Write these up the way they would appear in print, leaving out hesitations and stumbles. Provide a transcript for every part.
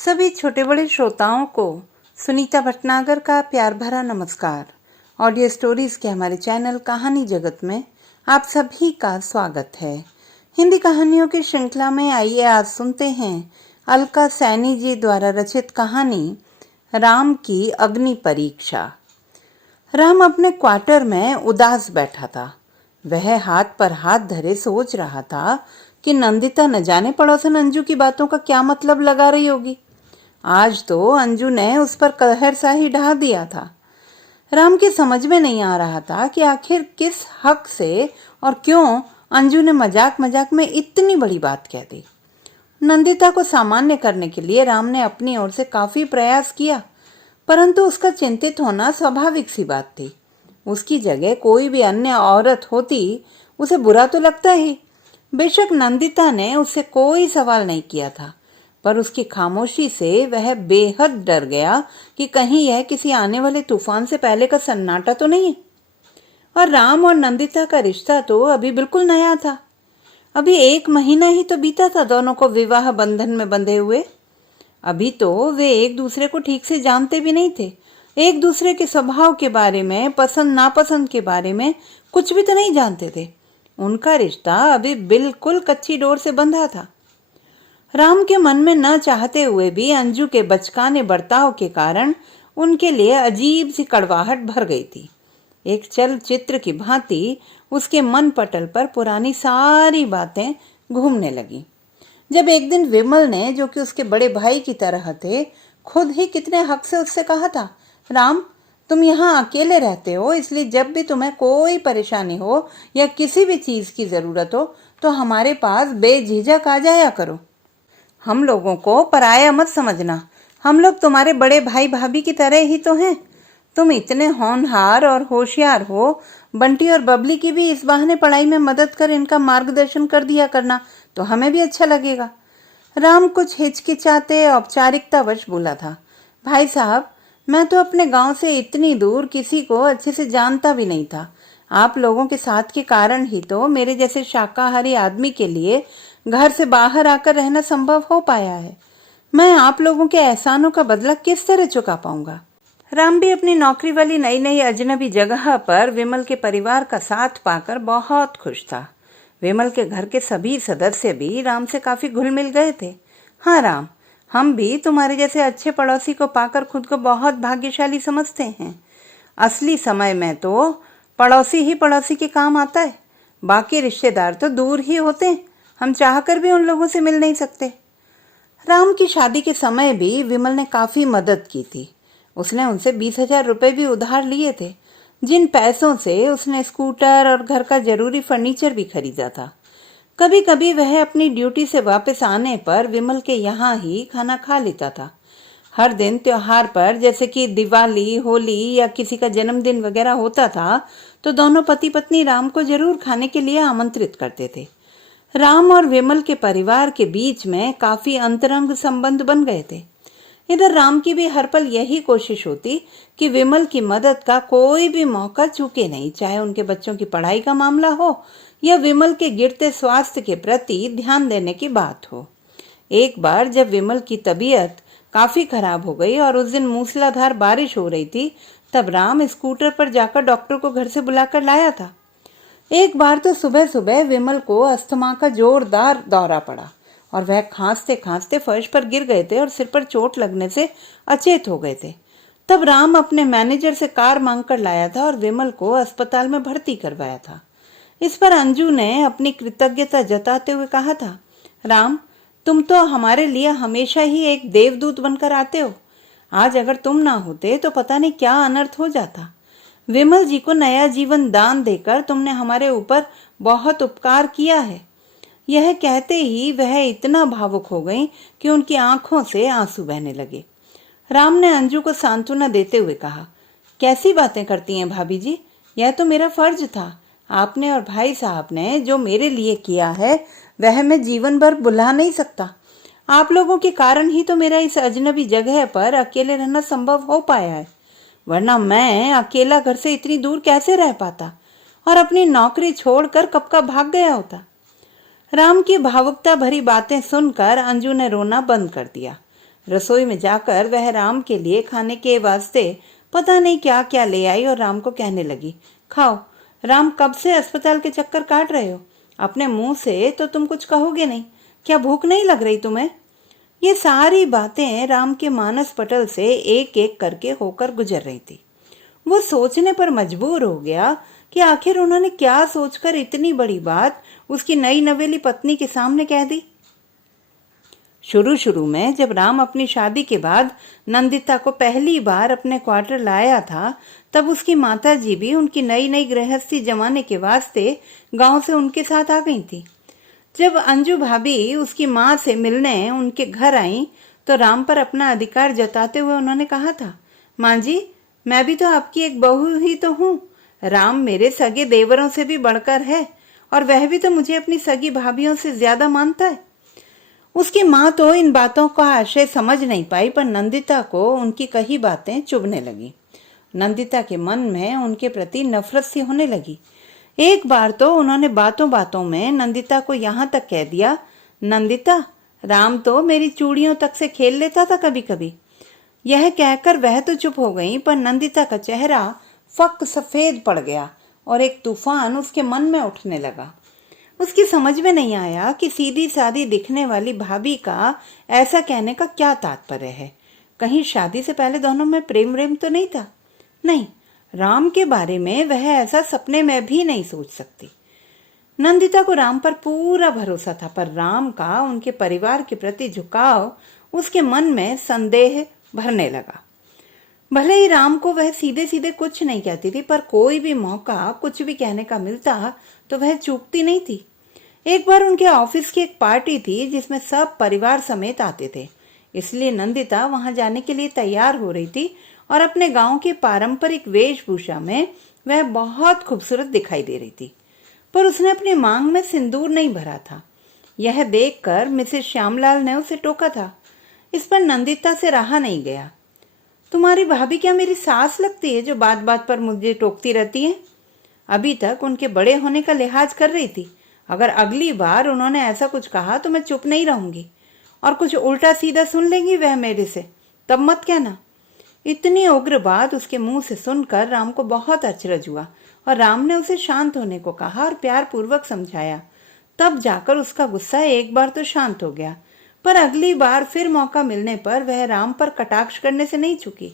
सभी छोटे बड़े श्रोताओं को सुनीता भटनागर का प्यार भरा नमस्कार। ऑडियो स्टोरीज के हमारे चैनल कहानी जगत में आप सभी का स्वागत है। हिंदी कहानियों की श्रृंखला में आइए आज सुनते हैं अलका सैनी जी द्वारा रचित कहानी राम की अग्नि परीक्षा। राम अपने क्वार्टर में उदास बैठा था। वह हाथ पर हाथ धरे सोच रहा था कि नंदिता न जाने पड़ोसन अंजू की बातों का क्या मतलब लगा रही होगी। आज तो अंजू ने उस पर कहर सा ही ढा दिया था। राम की समझ में नहीं आ रहा था कि आखिर किस हक से और क्यों अंजू ने मजाक मजाक में इतनी बड़ी बात कह दी। नंदिता को सामान्य करने के लिए राम ने अपनी ओर से काफी प्रयास किया, परंतु उसका चिंतित होना स्वाभाविक सी बात थी। उसकी जगह कोई भी अन्य औरत होती उसे बुरा तो लगता ही। बेशक नंदिता ने उससे कोई सवाल नहीं किया था, पर उसकी खामोशी से वह बेहद डर गया कि कहीं यह किसी आने वाले तूफान से पहले का सन्नाटा तो नहीं। और राम और नंदिता का रिश्ता तो अभी बिल्कुल नया था। अभी 1 महीना ही तो बीता था दोनों को विवाह बंधन में बंधे हुए। अभी तो वे एक दूसरे को ठीक से जानते भी नहीं थे। एक दूसरे के स्वभाव के बारे में, पसंद नापसंद के बारे में कुछ भी तो नहीं जानते थे। उनका रिश्ता अभी बिल्कुल कच्ची डोर से बंधा था। राम के मन में न चाहते हुए भी अंजू के बचकाने बर्ताव के कारण उनके लिए अजीब सी कड़वाहट भर गई थी। एक चलचित्र की भांति उसके मन पटल पर पुरानी सारी बातें घूमने लगी। जब एक दिन विमल ने, जो कि उसके बड़े भाई की तरह थे, खुद ही कितने हक से उससे कहा था, राम तुम यहाँ अकेले रहते हो, इसलिए जब भी तुम्हें कोई परेशानी हो या किसी भी चीज की जरूरत हो तो हमारे पास बेझिझक आ जाया करो। हम लोगों को पराया मत समझना, हम लोग तुम्हारे बड़े भाई भाभी की तरह ही तो हैं। तुम इतने होनहार और होशियार हो, बंटी और बबली की भी इस बहाने पढ़ाई में मदद कर इनका मार्गदर्शन कर दिया करना, तो हमें भी अच्छा लगेगा। राम कुछ हिचकिचाते औपचारिकतावश बोला था, भाई साहब मैं तो अपने गांव से इतनी दूर किसी को अच्छे से जानता भी नहीं था। आप लोगों के साथ के कारण ही तो मेरे जैसे शाकाहारी आदमी के लिए घर से बाहर आकर रहना संभव हो पाया है। मैं आप लोगों के एहसानों का बदला किस तरह चुका पाऊंगा। राम भी अपनी नौकरी वाली नई नई अजनबी जगह पर विमल के परिवार का साथ पाकर बहुत खुश था। विमल के घर के सभी सदस्य भी राम से काफी घुल मिल गए थे। हाँ राम, हम भी तुम्हारे जैसे अच्छे पड़ोसी को पाकर खुद को बहुत भाग्यशाली समझते हैं। असली समय में तो पड़ोसी ही पड़ोसी के काम आता है, बाकी रिश्तेदार तो दूर ही होते हैं। हम चाहकर भी उन लोगों से मिल नहीं सकते। राम की शादी के समय भी विमल ने काफी मदद की थी। उसने उनसे 20,000 रुपए भी उधार लिए थे, जिन पैसों से उसने स्कूटर और घर का जरूरी फर्नीचर भी खरीदा था। कभी कभी वह अपनी ड्यूटी से वापस आने पर विमल के यहाँ ही खाना खा लेता था। हर दिन त्योहार पर, जैसे कि दिवाली, होली या किसी का जन्मदिन वगैरह होता था, तो दोनों पति पत्नी राम को जरूर खाने के लिए आमंत्रित करते थे। राम और विमल के परिवार के बीच में काफी अंतरंग संबंध बन गए थे। इधर राम की भी हर पल यही कोशिश होती कि विमल की मदद का कोई भी मौका चूके नहीं, चाहे उनके बच्चों की पढ़ाई का मामला हो या विमल के गिरते स्वास्थ्य के प्रति ध्यान देने की बात हो। एक बार जब विमल की तबीयत काफी खराब हो गई और उस दिन मूसलाधार बारिश हो रही थी, तब राम स्कूटर पर जाकर डॉक्टर को घर से बुलाकर लाया था। एक बार तो सुबह सुबह विमल को अस्थमा का जोरदार दौरा पड़ा और वह खांसते खांसते फर्श पर गिर गए थे और सिर पर चोट लगने से अचेत हो गए थे। तब राम अपने मैनेजर से कार मांगकर लाया था और विमल को अस्पताल में भर्ती करवाया था। इस पर अंजू ने अपनी कृतज्ञता जताते हुए कहा था, राम तुम तो हमारे लिए हमेशा ही एक देवदूत बनकर आते हो। आज अगर तुम ना होते तो पता नहीं क्या अनर्थ हो जाता। विमल जी को नया जीवन दान देकर तुमने हमारे ऊपर बहुत उपकार किया है। यह कहते ही वह इतना भावुक हो गई कि उनकी आंखों से आंसू बहने लगे। राम ने अंजू को सांत्वना देते हुए कहा, कैसी बातें करती हैं भाभी जी, यह तो मेरा फर्ज था। आपने और भाई साहब ने जो मेरे लिए किया है वह मैं जीवन भर भुला नहीं सकता। आप लोगों के कारण ही तो मेरा इस अजनबी जगह पर अकेले रहना संभव हो पाया है, वरना मैं अकेला घर से इतनी दूर कैसे रह पाता और अपनी नौकरी छोड़कर कब का भाग गया होता। राम की भावुकता भरी बातें सुनकर अंजू ने रोना बंद कर दिया। रसोई में जाकर वह राम के लिए खाने के वास्ते पता नहीं क्या क्या ले आई और राम को कहने लगी, खाओ। राम, कब से अस्पताल के चक्कर काट रहे हो? अपने मुंह से तो तुम कुछ कहोगे नहीं। क्या भूख नहीं लग रही तुम्हें? ये सारी बातें राम के मानस पटल से एक एक करके होकर गुजर रही थी। वो सोचने पर मजबूर हो गया कि आखिर उन्होंने क्या सोचकर इतनी बड़ी बात उसकी नई नवेली पत्नी के सामने कह दी। शुरू शुरू में जब राम अपनी शादी के बाद नंदिता को पहली बार अपने क्वार्टर लाया था, तब उसकी माताजी भी उनकी नई नई गृहस्थी जमाने के वास्ते गांव से उनके साथ आ गई थी। जब अंजू भाभी उसकी माँ से मिलने उनके घर आई तो राम पर अपना अधिकार जताते हुए उन्होंने कहा था, माँ जी, मैं भी तो आपकी एक बहू ही तो हूँ। राम मेरे सगे देवरों से भी बढ़कर है और वह भी तो मुझे अपनी सगी भाभीयों से ज्यादा मानता है। उसकी माँ तो इन बातों का आशय समझ नहीं पाई, पर नंदिता को उनकी कही बातें चुभने लगी। नंदिता के मन में उनके प्रति नफरत सी होने लगी। एक बार तो उन्होंने बातों बातों में नंदिता को यहाँ तक कह दिया, नंदिता, राम तो मेरी चूड़ियों तक से खेल लेता था कभी कभी। यह कहकर वह तो चुप हो गई, पर नंदिता का चेहरा फक सफेद पड़ गया और एक तूफान उसके मन में उठने लगा। उसकी समझ में नहीं आया कि सीधी सादी दिखने वाली भाभी का ऐसा कहने का क्या तात्पर्य है। कहीं शादी से पहले दोनों में प्रेम व्रेम तो नहीं था? नहीं, राम के बारे में वह ऐसा सपने में भी नहीं सोच सकती। नंदिता को राम पर पूरा भरोसा था, पर राम का उनके परिवार के प्रति झुकाव उसके मन में संदेह भरने लगा। भले ही राम को वह सीधे सीधे कुछ नहीं कहती थी, पर कोई भी मौका कुछ भी कहने का मिलता तो वह चूकती नहीं थी। एक बार उनके ऑफिस की एक पार्टी थी जिसमें सब परिवार समेत आते थे, इसलिए नंदिता वहां जाने के लिए तैयार हो रही थी और अपने गांव की पारंपरिक वेशभूषा में वह बहुत खूबसूरत दिखाई दे रही थी, पर उसने अपनी मांग में सिंदूर नहीं भरा था। यह देखकर मिसेस श्यामलाल ने उसे टोका था। इस पर नंदिता से रहा नहीं गया। तुम्हारी भाभी क्या मेरी सास लगती है जो बात बात पर मुझे टोकती रहती है? अभी तक उनके बड़े होने का लिहाज कर रही थी। अगर अगली बार उन्होंने ऐसा कुछ कहा तो मैं चुप नहीं रहूंगी, और कुछ उल्टा सीधा सुन लेंगी वह मेरे से, तब मत कहना। इतनी उग्र बात उसके मुंह से सुनकर राम को बहुत अचरज हुआ और राम ने उसे शांत होने को कहा और प्यार पूर्वक समझाया। तब जाकर उसका गुस्सा एक बार तो शांत हो गया, पर अगली बार फिर मौका मिलने पर वह राम पर कटाक्ष करने से नहीं चुकी।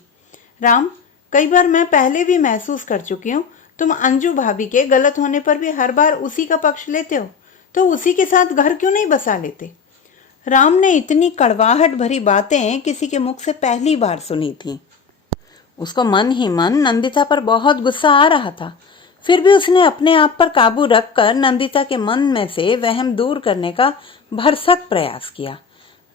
राम, कई बार मैं पहले भी महसूस कर चुकी हूँ, तुम अंजू भाभी के गलत होने पर भी हर बार उसी का पक्ष लेते हो, तो उसी के साथ घर क्यों नहीं बसा लेते? राम ने इतनी कड़वाहट भरी बातें किसी के मुख से पहली बार सुनी थी। उसको मन ही मन नंदिता पर बहुत गुस्सा आ रहा था, फिर भी उसने अपने आप पर काबू रखकर नंदिता के मन में से वहम दूर करने का भरसक प्रयास किया।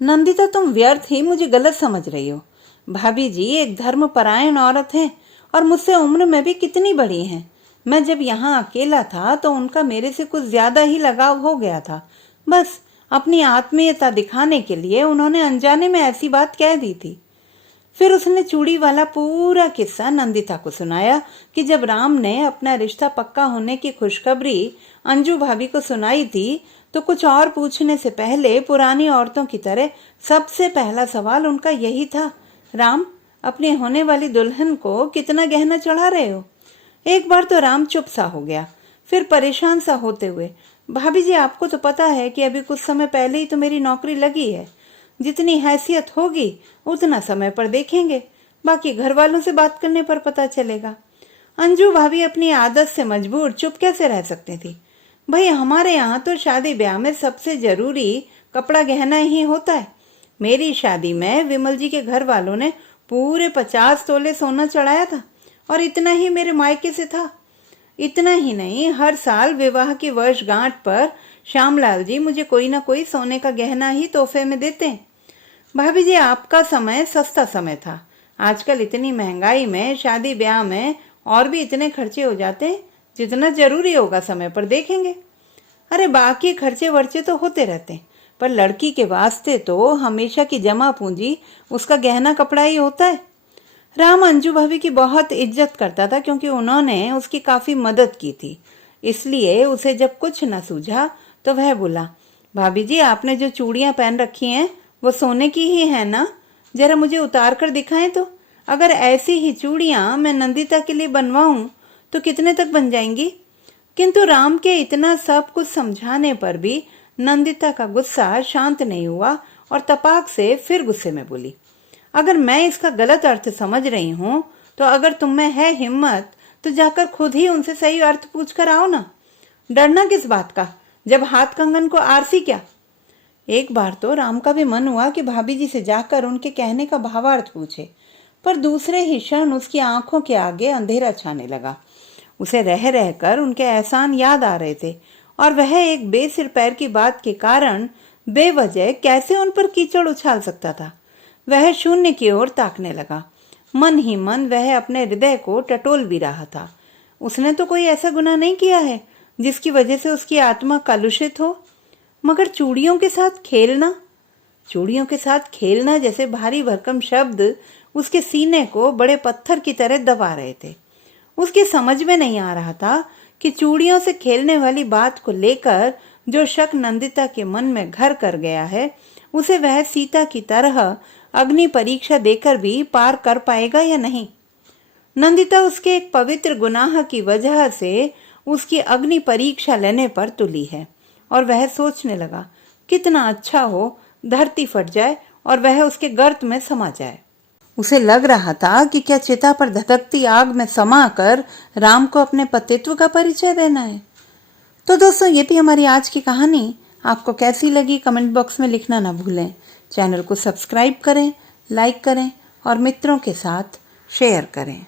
नंदिता, तुम व्यर्थ ही मुझे गलत समझ रही हो। भाभी जी एक धर्मपरायण औरत हैं और मुझसे उम्र में भी कितनी बड़ी हैं। मैं जब यहाँ अकेला था तो उनका मेरे से कुछ ज्यादा ही लगाव हो गया था। बस अपनी आत्मीयता दिखाने के लिए उन्होंने अनजाने में ऐसी बात कह दी थी। फिर उसने चूड़ी वाला पूरा किस्सा नंदिता को सुनाया कि जब राम ने अपना रिश्ता पक्का होने की खुशखबरी अंजू भाभी को सुनाई थी तो कुछ और पूछने से पहले पुरानी औरतों की तरह सबसे पहला सवाल उनका यही था, राम, अपने होने वाली दुल्हन को कितना गहना चढ़ा रहे हो? एक बार तो राम चुप सा हो गया, फिर परेशान सा होते हुए, भाभी जी आपको तो पता है कि अभी कुछ समय पहले ही तो मेरी नौकरी लगी है। जितनी हैसियत होगी उतना समय पर देखेंगे, बाकी घर वालों से बात करने पर पता चलेगा। अंजू भाभी अपनी आदत से मजबूर चुप कैसे रह सकती थी? भाई हमारे यहाँ तो शादी ब्याह में सबसे जरूरी कपड़ा गहना ही होता है। मेरी शादी में विमल जी के घर वालों ने पूरे 50 तोले सोना चढ़ाया था और इतना ही मेरे मायके से था। इतना ही नहीं, हर साल विवाह की वर्षगांठ पर श्यामलाल जी मुझे कोई ना कोई सोने का गहना ही तोहफे में देते हैं। भाभी जी आपका समय सस्ता समय था। आजकल इतनी महंगाई में शादी ब्याह में और भी इतने खर्चे हो जाते हैं, जितना जरूरी होगा समय पर देखेंगे। अरे बाकी खर्चे वर्चे तो होते रहते हैं, पर लड़की के वास्ते तो हमेशा की जमा पूंजी उसका गहना कपड़ा ही होता है। राम अंजू भाभी की बहुत इज्जत करता था क्योंकि उन्होंने उसकी काफी मदद की थी, इसलिए उसे जब कुछ न सूझा तो वह बोला, भाभी जी आपने जो चूड़ियां पहन रखी हैं वो सोने की ही है ना? जरा मुझे उतार कर दिखाएं तो। अगर ऐसी ही चूड़ियां मैं नंदिता के लिए बनवाऊं तो कितने तक बन जाएंगी? किंतु राम के इतना सब कुछ समझाने पर भी नंदिता का गुस्सा शांत नहीं हुआ और तपाक से फिर गुस्से में बोली, अगर मैं इसका गलत अर्थ समझ रही हूं तो अगर तुम में है हिम्मत तो जाकर खुद ही उनसे सही अर्थ पूछ कर आओ ना। डरना किस बात का, जब हाथ कंगन को आरसी क्या। एक बार तो राम का भी मन हुआ कि भाभी जी से जाकर उनके कहने का भावार्थ पूछे, पर दूसरे ही क्षण उसकी आंखों के आगे अंधेरा छाने लगा। उसे रह रहकर उनके एहसान याद आ रहे थे और वह एक बेसिर पैर की बात के कारण बेवजह कैसे उन पर कीचड़ उछाल सकता था। वह शून्य की ओर ताकने लगा। मन ही मन वह अपने हृदय को टटोल भी रहा था। उसने तो कोई ऐसा गुनाह नहीं किया है जिसकी वजह से उसकी आत्मा कलुषित हो, मगर चूड़ियों के साथ खेलना जैसे भारी भरकम शब्द उसके सीने को बड़े पत्थर की तरह दबा रहे थे। उसकी समझ में नहीं आ रहा था कि चूड़ियों से खेलने वाली बात को लेकर जो शक नंदिता के मन में घर कर गया है, उसे वह सीता की तरह अग्नि परीक्षा देकर भी पार कर पाएगा या नहीं। नंदिता उसके एक पवित्र गुनाह की वजह से उसकी अग्नि परीक्षा लेने पर तुली है और वह सोचने लगा, कितना अच्छा हो धरती फट जाए और वह उसके गर्त में समा जाए। उसे लग रहा था कि क्या चिता पर धधकती आग में समाकर राम को अपने पतित्व का परिचय देना है। तो दोस्तों, ये थी हमारी आज की कहानी। आपको कैसी लगी कमेंट बॉक्स में लिखना ना भूलें। चैनल को सब्सक्राइब करें, लाइक करें और मित्रों के साथ शेयर करें।